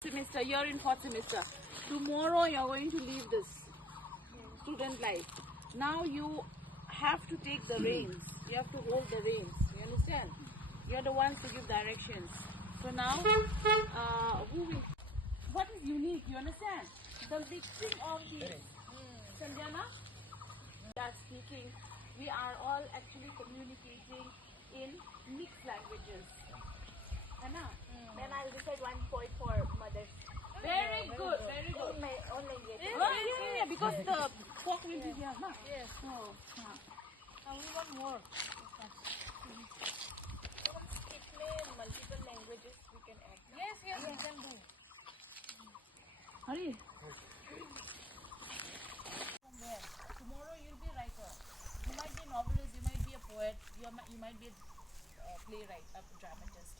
Semester, you're in fourth semester. Tomorrow you're going to leave this student life. Now you have to take the reins. You have to hold the reins. You understand? You're the ones to give directions. So now, who will? What is unique? You understand? The mixing of the Sanjana. That's speaking. We are all actually communicating in mixed languages. Anna? Then I'll recite one poet for mothers. Very good, very good. In my own language. Yeah, because the folk will be here, na? Yes. So, We want more. Even skip multiple languages we can add. Yes, we can do. Hari. From where? Tomorrow you'll be a writer. You might be a novelist, you might be a poet, you might be a playwright, a dramatist.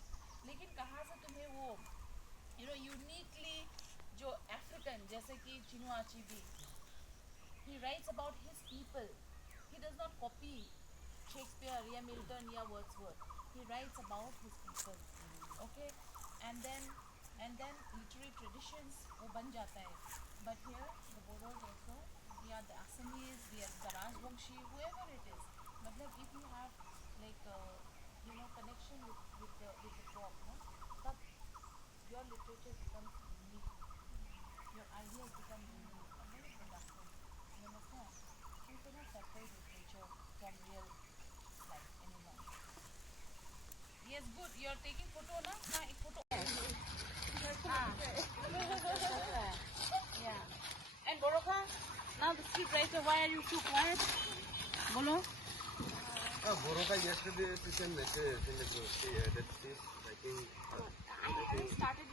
लेकिन कहाँ से तुम्हें वो uniquely जो African जैसे कि Chinu Achebe he writes about his people. He does not copy Shakespeare या Milton या Wordsworth. He writes about his people. Okay, and then literary traditions वो बन जाता है. But here the Bodos also, we are the Assamese, we are the Rajbangshi, whoever it is. मतलब if you have like connection with the folk, no? But your literature becomes unique. Your ideas become unique and very productive. You understand? So you cannot separate literature from real life anymore. Yes, good. You are taking photo, na? Na, ek photo. Yeah. And Boroka, now the script writer, why are you so quiet? Bolo? Boroka yesterday she sent message in the group that she's writing. I started